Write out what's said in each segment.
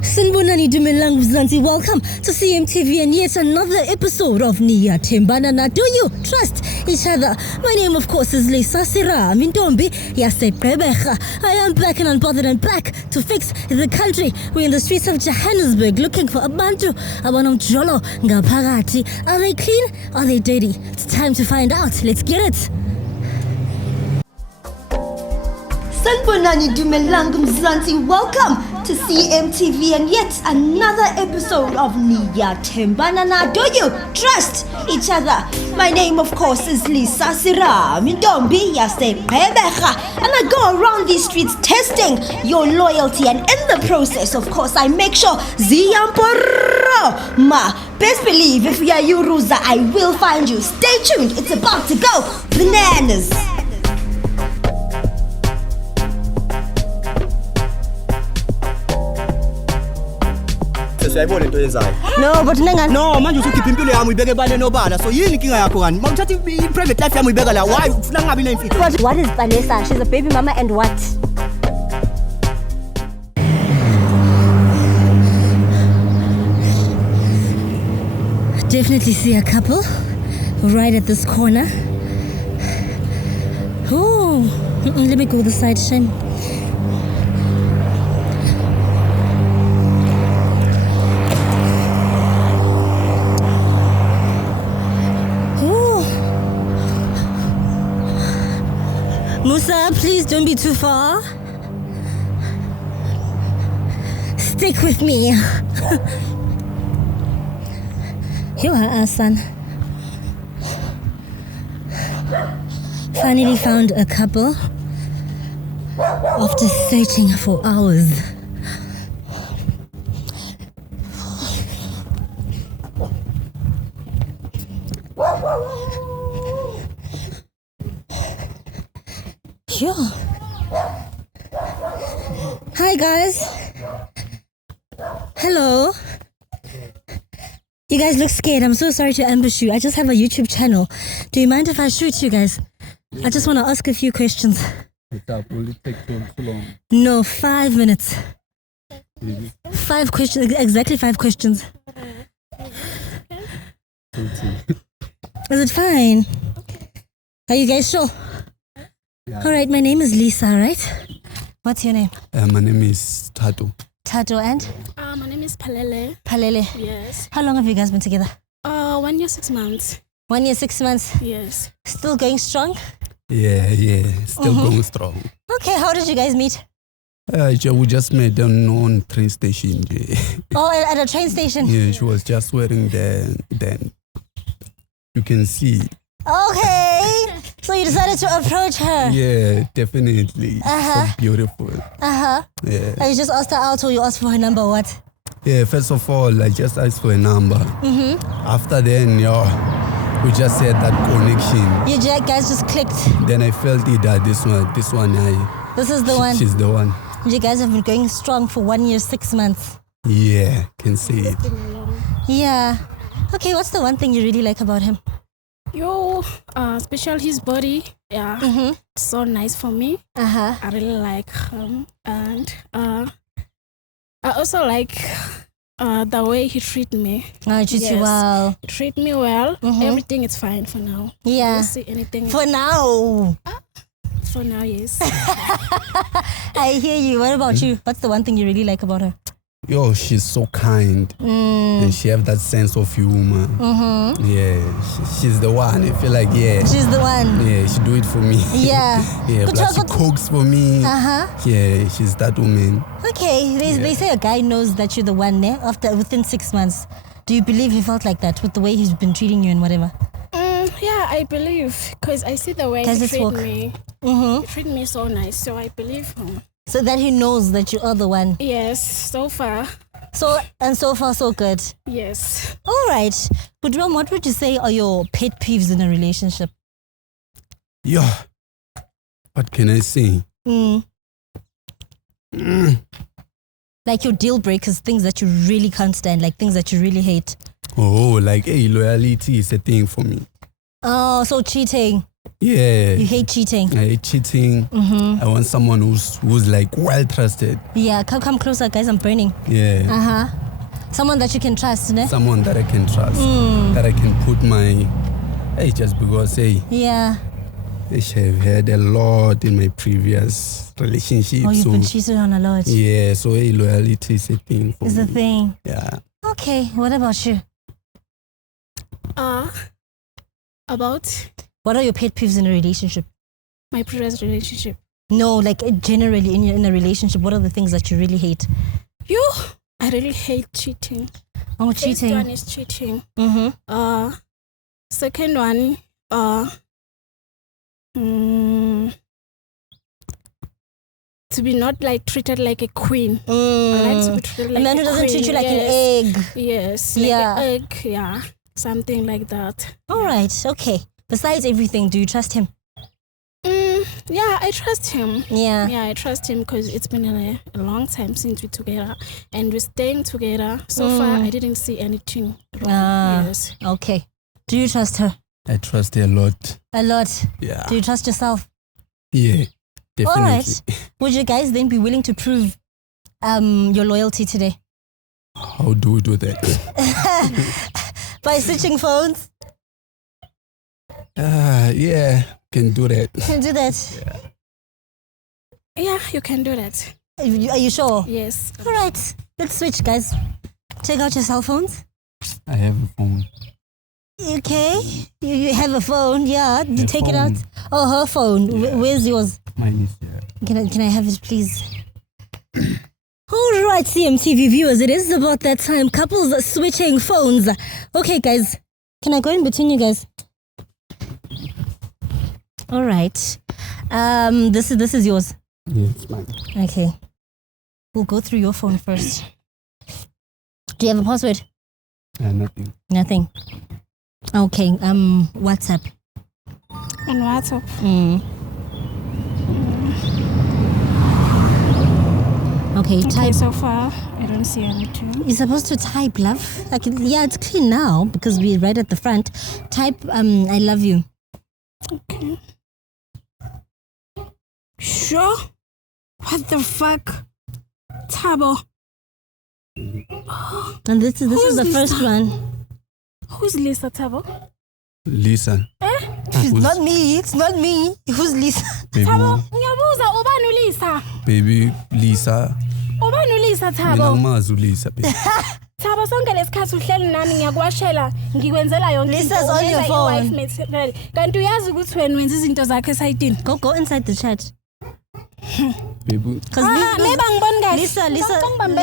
Sanibonani dumelang Mzansi. Welcome to CMTV and yet another episode of Niyathembana Na. Do you trust each other? My name, of course, is Serame. I am back and unbothered and back to fix the country. We're in the streets of Johannesburg looking for abantu abanomjolo ngaphakathi. Are they clean? Are they dirty? It's time to find out. Let's get it. Sanibonani dumelang Mzansi. Welcome to CMTV and yet another episode of Niyathembana Na. Do you trust each other? My name, of course, is Serame. And I go around these streets testing your loyalty, and in the process, of course, I make sure Ziyamporo ma. Best believe if we are you, Ruza, I will find you. Stay tuned. It's about to go bananas. No, but nenga. No, manje usukhipha impilo yami uyibeke ebale nobala. So yini inkinga yakho kani? Mawuthatha i-private life yami uyibeka la. Why ufuna ngabi nemfihlo? What is Vanessa? She's a baby mama and what? Definitely see a couple right at this corner. Oh, let me go this side, Shane. Musa, please don't be too far. Stick with me. Here are son. Finally found a couple after searching for hours. Sure. Hi guys. Hello. You guys look scared. I'm so sorry to ambush you. I just have a YouTube channel. Do you mind if I shoot you guys? I just want to ask a few questions. Will it take too long? No, 5 minutes. 5 questions, exactly 5 questions. Is it fine? Are you guys sure? Yeah. All right, my name is Lisa, right? What's your name? My name is Tato. Tato and? My name is Palele. Palele. Yes. How long have you guys been together? 1 year, 6 months. 1 year, 6 months. Yes. Still going strong? Yeah, still going strong. Okay, how did you guys meet? We just met on train station. Oh, at a train station? Yeah, she was just wearing then you can see. Okay, so you decided to approach her? Yeah, definitely. So beautiful. Yeah. You just asked her out or you asked for her number or what? Yeah, first of all, I just asked for a number. After then, we just had that connection. You guys just clicked? Then I felt it that this one, This is the one? She's the one. You guys have been going strong for 1 year, 6 months. Yeah, can see it. Yeah. Okay, what's the one thing you really like about him? Especially his body. Yeah. It's so nice for me. I really like him. And I also like the way he treat me. Oh, he treats you well. He treat me well. Everything is fine for now. Yeah. I don't see anything. For now. For now, yes. I hear you. What about you? What's the one thing you really like about her? She's so kind. And she have that sense of humor. Yeah, she's the one. I feel like, yeah. She's the one. Yeah, she do it for me. Yeah. Yeah, plus she cooks for me. Yeah, she's that woman. Okay, they say a guy knows that you're the one, within 6 months. Do you believe he felt like that with the way he's been treating you and whatever? Yeah, I believe, because I see the way he treat me. He treat me so nice, so I believe him. So that he knows that you are the one. Yes, so far. So far, so good. Yes. All right. But Rom, what would you say are your pet peeves in a relationship? Yeah. What can I say? Like your deal breakers, things that you really can't stand, like things that you really hate. Oh, like, hey, loyalty is a thing for me. Oh, so cheating. Yeah. You hate cheating. I hate cheating. I want someone who's like well trusted. Yeah, come closer, guys. I'm burning. Yeah. Someone that you can trust, ne? Someone that I can trust. That I can put my. Hey, just because Yeah. I've had a lot in my previous relationship. Oh, you've been cheated on a lot. Yeah, so loyalty is a thing for me. It's a thing. Yeah. Okay, what about you? About What are your pet peeves in a relationship? my previous relationship. No, like generally in a relationship, what are the things that you really hate? I really hate cheating. Oh, First cheating. one is cheating. Mm-hmm. Second one, to be not like treated like a queen. I like to be treated like a man a who doesn't queen. treat you like an egg. Yes, like Yeah. an egg, yeah. Something like that. All right, okay. Besides everything, do you trust him? Yeah, I trust him. Yeah. Yeah, I trust him because it's been a long time since we're together and we're staying together. So far, I didn't see anything wrong. Yes. Okay. Do you trust her? I trust her a lot. A lot. Yeah. Do you trust yourself? Yeah, definitely. All right. Would you guys then be willing to prove your loyalty today? How do we do that? By switching phones? Yeah, can do that. Can do that. Yeah, you can do that. Are you sure? Yes. All right. Let's switch, guys. Take out your cell phones. I have a phone. Okay. You have a phone, yeah. You A take it out. phone. Oh, her phone. Yeah. Where's yours? Mine is here. Can I have it, please? All right, CMTV viewers, it is about that time. Couples are switching phones. Okay, guys. Can I go in between you guys? All right. This is yours. Yeah, it's mine. Okay. We'll go through your phone first. Do you have a password? Nothing. Nothing. Okay. WhatsApp. On WhatsApp. Okay. Okay, Type. so far, I don't see anything. You're supposed to type, love. Like, yeah, it's clean now because we're right at the front. Type, I love you. Okay. Sure? What the fuck? Tabo. And this is Who's the Lisa? first one. Who's Lisa Tabo? Lisa. She's not me. It's not me. Who's Lisa? Baby, Tabo, ngiyabuza ubani Lisa? baby Lisa. Ubani Lisa Mina Tabo? ngimazi uLisa, baby. Thabo sonke lesikhathi uhleli nami ngiyakwashela ngikwenzela yonke Lisa's on your phone. Kanti uyazi ukuthi wena wenza izinto zakhe esayidini. Go inside the chat. Baby. Because Maybe angiboni kahle.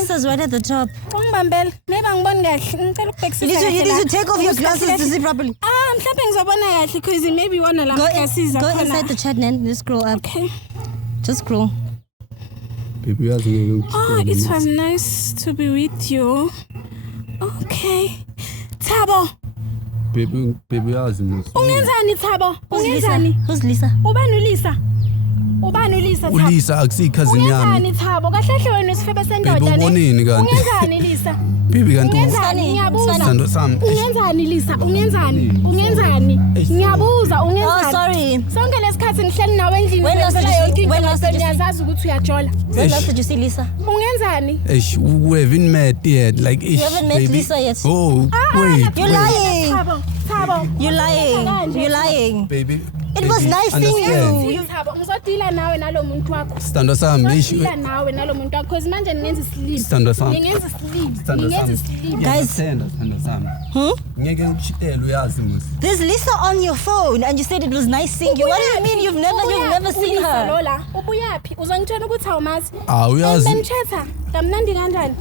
Lisa's right at the top. Ungibambele. Maybe angiboni kahle. Ngicela ukubhekisisa. You need to take off your glasses to see properly. Mhlawumbe ngizobona kahle because maybe wona la glasses Go akhona. inside the chat, then just scroll up. Okay. Just scroll. Baby, uyazi ngeke It was nice to be with you. Okay. Thabo, Baby uyazi musi. ungenzani Thabo? Who's Lisa? Ungenzani? Who's Lisa? Ubani Lisa? Ubani ULisa Thabo? uLisa akusiyi cousin yami. Ungenzani Thabo? Kahle hle wena usifebe sendoda Baby ubonini kanti? Ungenzani Lisa? Baby kanti Ungenzani? Ngiyabuza. sithando sami. Ungenzani Lisa? Ungenzani? Ungenzani? Ngiyabuza Oh, ungenzani? sorry. Sonke lesikhathi ngihleli nawe endlini When last did ngenzela you yonke see- into when last did you see- ngiyazazi ukuthi uyajola. When last did you see Lisa? Ungenzani? We haven't met yet. Like, You haven't met baby. Lisa yet. Oh, wait. You're lying. Thabo. You're lying. You're lying. Baby. It was baby, nice seeing understand. you. Thabo, ngizodila nawe nalomuntu wakho. Sithando sami. Ngizodila nawe nalomuntu wakho because manje ngingenza isilili. Sithando sami. Ngingenza isilili. Sithando Ngingenza sami. isilili. Guys. Sithando sami. Ngeke ngikushitele uyazi musi. There's Lisa on your phone, and you said it was nice seeing you. What do you mean you've never seen her? Lola, ubuyaphi? Uzongitshela ukuthi awumazi. Uyazi. Bengichetha. Kamnandi kanjani?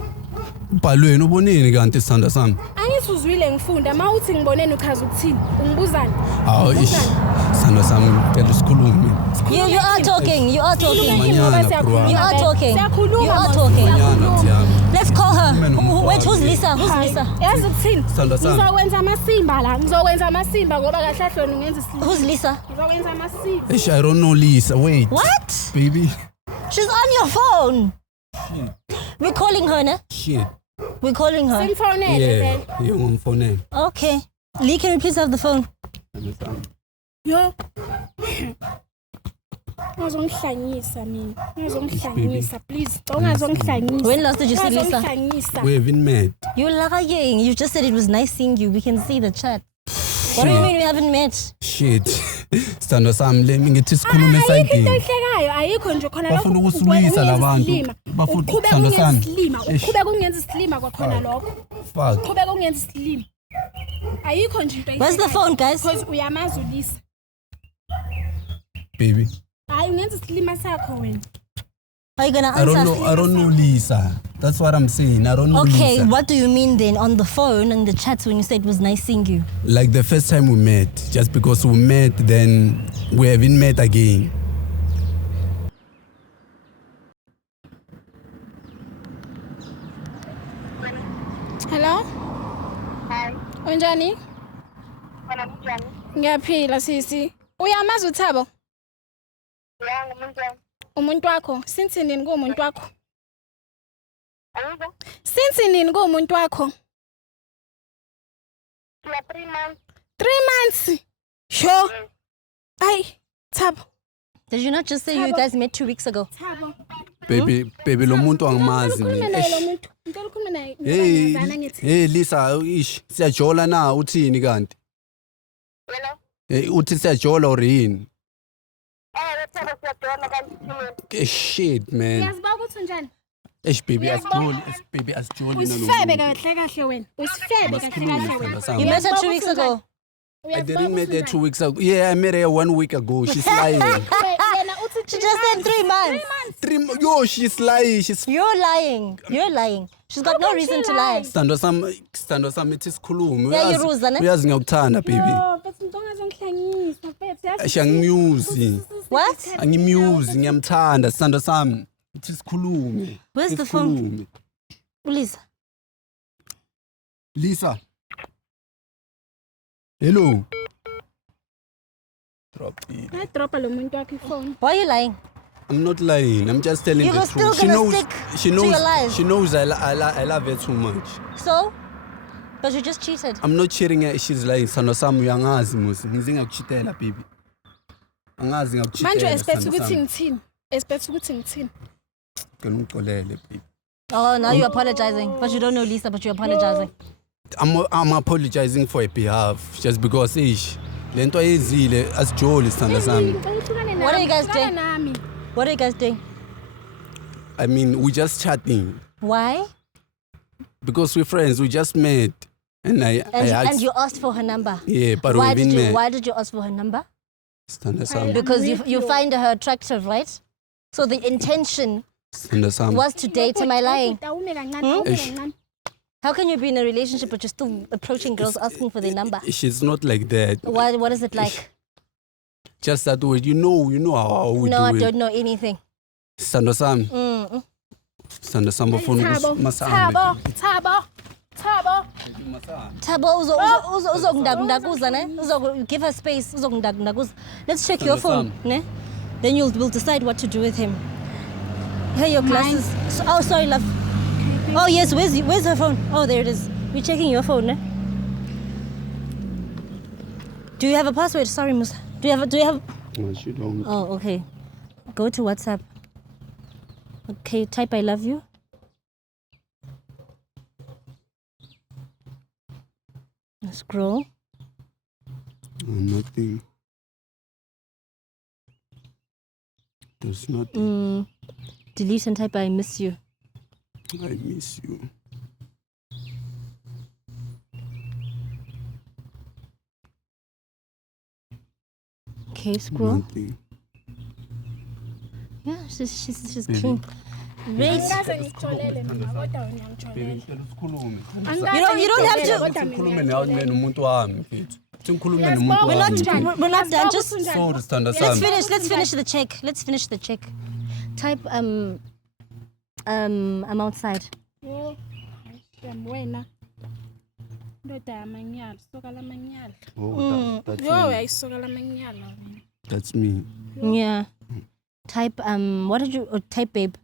Ubhalweni ubonini kanti sithando sami. Angithi uzwile ngifunda mawuthi ngibonene uchaza ukuthini? Ungibuzani? Ish. Sithando sami ngicela sikhulume. You are talking. You are talking. Manyana, bro. You are talking. Siyakhuluma You are manje. talking. Manyana Tiami. Let's call her. Umene Wait, who's umfazi. Lisa? Who's Lisa? Yazi ukuthini? Sithando sami. Ngizokwenza amasimba la. Ngizokwenza amasimba ngoba kahle hle ungenza isilili. Who's Lisa? Ngizokwenza amasimba. Ish, I don't know Lisa. Wait. What? Baby. She's on your phone. We're calling her, ne? Shit. We're calling her. Simfonele Yeah. then. Ngomfonela. Okay. Lee, can we please have the phone? Sithando sami. Yo. Ungazongihlanyisa mina. Ungazongihlanyisa, please. Ungazongihlanyisa. When last did you see Lisa? We haven't met. You're lying. You just said it was nice seeing you. We can see the chat. What do you mean we haven't met? Shit. Sithando sami le ngithi sikhulume sayidini. Ayikho nje khona Bafuna ukusilwisa labantu. Bafuna sithando sami. Uqhubeka ungenza isilima kwakhona lokho. Fuck. Uqhubeka ungenza isilima. Ayikho nje into. Where's the phone, guys? Because uyamazi uLisa. Baby. Hayi ungenza isilima sakho wena. Are you gonna answer? I don't know Lisa. That's what I'm saying. I don't know Lisa. Okay, what do you mean then on the phone and the chats when you said it was nice seeing you? Like the first time we met, just because we met, then we haven't met again. Hello? Hi, Unjani? wena njani? Ngiyaphila sisi. Uyamazi uThabo? Ya, ngumuntu wami. Umuntu wakho. Since nini kumuntu wakho? Angizo? Since nini kumuntu wakho? Kila 3 months. 3 months. Sure. Ay, Thabo. Did you not just say you guys met 2 weeks ago? Thabo. Baby lo muntu angimazi Ukhulume naye lo mina. muntu. Ngicela ukhulume naye. Hey Lisa, ish siyajola na uthini kanti? Hello? Uthi siyajola or yini? Wethaba siyadona kanti Shit man. Uyaziba ukuthi unjani? Baby asijoli Usifebe kahle kahle wena. Usifebe kahle kahle wena. You met her 2 weeks ago. I didn't meet her 2 weeks ago. Yeah, I met her 1 week ago. She's lying. She just said 3 months. Yo, she's lying. You're lying. You're lying. She's got no reason to lie. Sithando sami ithi sikhulume. Yeah, you ne? Uyazi ngiyakuthanda baby. But ungazongihlanyisa mfethu. Asha ngimuse. What? Angimuse, ngiyamthanda sithando sami. Ithi sikhulume. Where's the phone? Lisa. Lisa. Hello. Drop it. I drop lo muntu wakho ifone. Why are you lying? I'm not lying. I'm just telling You the were truth. still gonna stick to your lies. She knows I love her too much. So? But you just cheated. I'm not cheating her. She's lying. Sithando sami uyangazi musi. Ngize ngakuchitela baby. Angazi ngakuchitela. Manje expect ukuthi ngithini? Expect ukuthi ngithini? Ngicela ungixolele baby. Oh, now you're apologizing. But you don't know Lisa, but you're apologizing. I'm apologizing for her behalf just because lento ayizile asijoli sithando sami. What are you guys doing? What are you guys doing? I mean, we just chatting Why? because we're friends. We just met and I asked. And you asked for her number. Yeah, but Why we've did been you? met. Why did you ask for her number? Sithando sami. Because you find her attractive, right? So the intention Sithando sami. was to date. Am I lying? Ish. How can you be in a relationship but you're still approaching girls asking for their number? She's not like that. What is it like? Just that way. You know how we No, do I it. don't know anything. Sithando sami. Sithando sami bafuna Thabo uzokundakuza ne? Give her space uzokundakuza. Let's check your phone, ne? Then we'll decide what to do with him. Here are your glasses. Oh, sorry, love. Oh yes, where's her phone? Oh, there it is. We're checking your phone, ne? Do you have a password? Sorry, Musa. Do you have? No, she don't. Oh, okay. Go to WhatsApp. Okay, type I love you. Scroll. Nothing. There's nothing. Delete and type I miss you. I miss you. Okay, scroll. Nothing. Yeah, she's clean. Wait. Ngikaze ngitholele mina kodwa wena ngitholele. You don't have to. Sikhulume nawe mina umuntu wami mfethu. Sikhulume nomuntu We're wami. not done. Just Sorry, sithando let's sami. finish the check. Let's finish the check. Type I'm outside. Yo, wena. Ndoda yamanyala, soka lamanyala. Oh, that's Yo, me. uyayisoka lamanyala wena. That's me. Yeah. Type what did you type babe?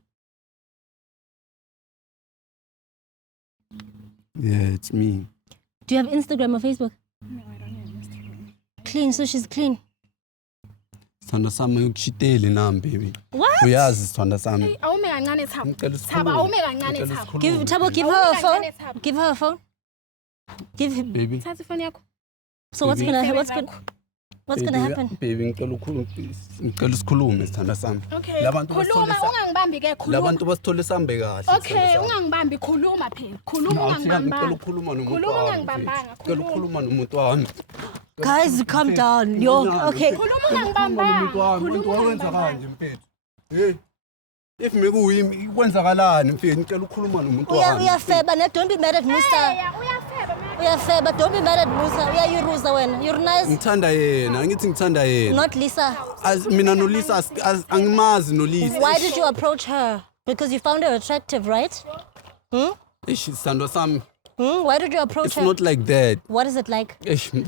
Yeah, it's me. Do you have Instagram or Facebook? No, I don't have Instagram. Clean, so she's clean. Sithanda sami ukushiteli nami baby. What? Uyazi sithanda sami. Awume kancane Thabo. Awume kancane Thabo. Give her a phone. Give her a phone. Give him. Baby. Thatha phone yakho. So what's gonna happen? Baby ngicela sikhulume sithanda sami. Okay. Khuluma ungangibambi ke khuluma. Labantu basithole sambe kahle. Okay, ungangibambi khuluma phela. Khuluma ungangibambanga. Khuluma ungangibambanga. Ngicela ukukhuluma nomuntu wami. Guys, calm down. Yo, okay. Khuluma ungangibambanga. Umuntu wenza kanje mfethu. Hey. If mekuyimi kwenzakalani mfethu ngicela ukukhuluma nomuntu wami. Uyafeba, don't be mad at Musa. Uyafeba, don't be mad at Musa. Uyayiruza wena. You're nice. Ngithanda yena, ngithi ngithanda yena. Not Lisa. Mina no Lisa angimazi no Lisa. Why did you approach her? Because you found her attractive, right? She's sithando sami. Why did you approach her? It's not like that. What is it like?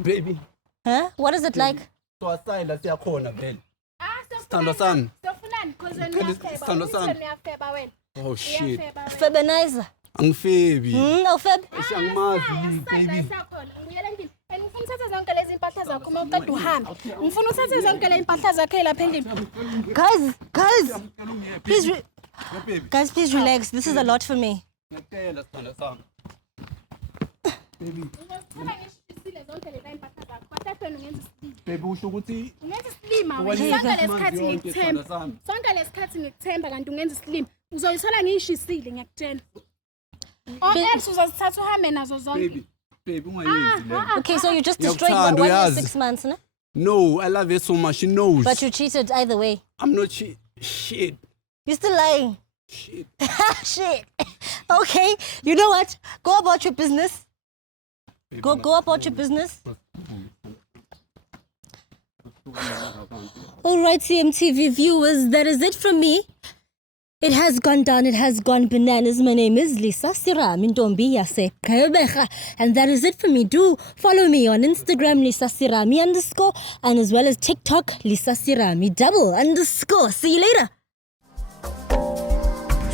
Baby. Huh? What is it like? Twasayila siyakhona vele. Sithando sami. Sithando sami. Oh shit. Febenizer. Angifebi. Awufeb? Angimazi baby. Ngifuna uthathe zonke lezi impahla zakho uma uqeda uhamba. Ngifuna uthathe zonke lezi impahla zakho lapha endlini. Guys, please relax. This is a lot for me. Ngiyacela sithando sami. Baby. Baby usho ukuthi ungenza isilima sonke lesikhathi ngikuthemba. Sonke lesikhathi ngikuthemba kanti ungenza isilima. Uzoyithola ngiyishisile ngiyakutshela. Else uzazithatha uhambe nazo zonke. Baby ungayenzi. Okay, so you just destroyed 1 year 6 months, no? No, I love her so much. She knows. But you cheated either way. I'm not shit. You're still lying. Shit. Shit. Okay, you know what? Go about your business. Go about your business. All right, CMTV viewers, that is it from me. It has gone down, it has gone bananas. My name is Lisa Serame Ntombi yase Kayobecha, and that is it for me. Do follow me on Instagram, Lisa Serame _ and as well as TikTok, Lisa Serame _. See you later.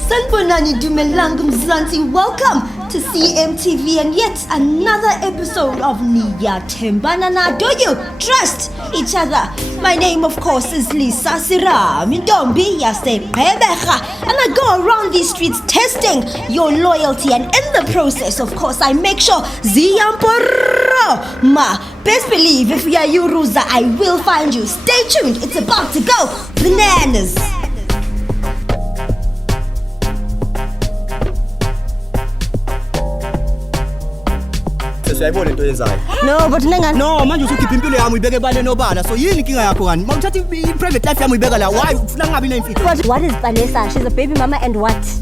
Sanibonani dumelang mzansi. Welcome to CMTV and yet another episode of Niyathembana Na. Do you trust each other? My name, of course, is Lisa Serame Ntombi yase Kayobecha, and I go around these streets testing your loyalty, and in the process, of course, I make sure Ziyamporo ma. Best believe if we are Yuruza, I will find you. Stay tuned. It's about to go bananas. Siyayibona into yenzayo. No, but nengani. No, manje usukhipha impilo yami uyibeke ebale nobala. So yini inkinga yakho kani? Mawuthatha i-private life yami uyibeka la. Why ufuna ngabi nemfihlo? What is Vanessa? She's a baby mama and what?